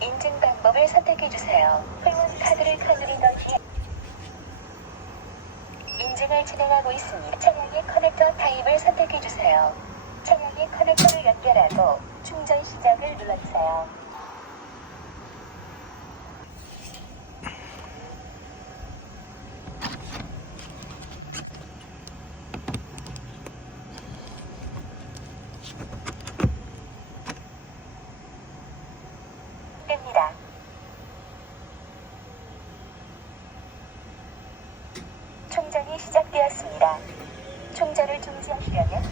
인증 방법을 선택해주세요. 회원 카드를 컨트리던 뒤 인증을 진행하고 있습니다. 차량의 커넥터 타입을 선택해주세요. 차량의 커넥터를 연결하고 충전 시작을 눌러주세요. 됩니다. 충전이 시작되었습니다. 충전을 중지하시려면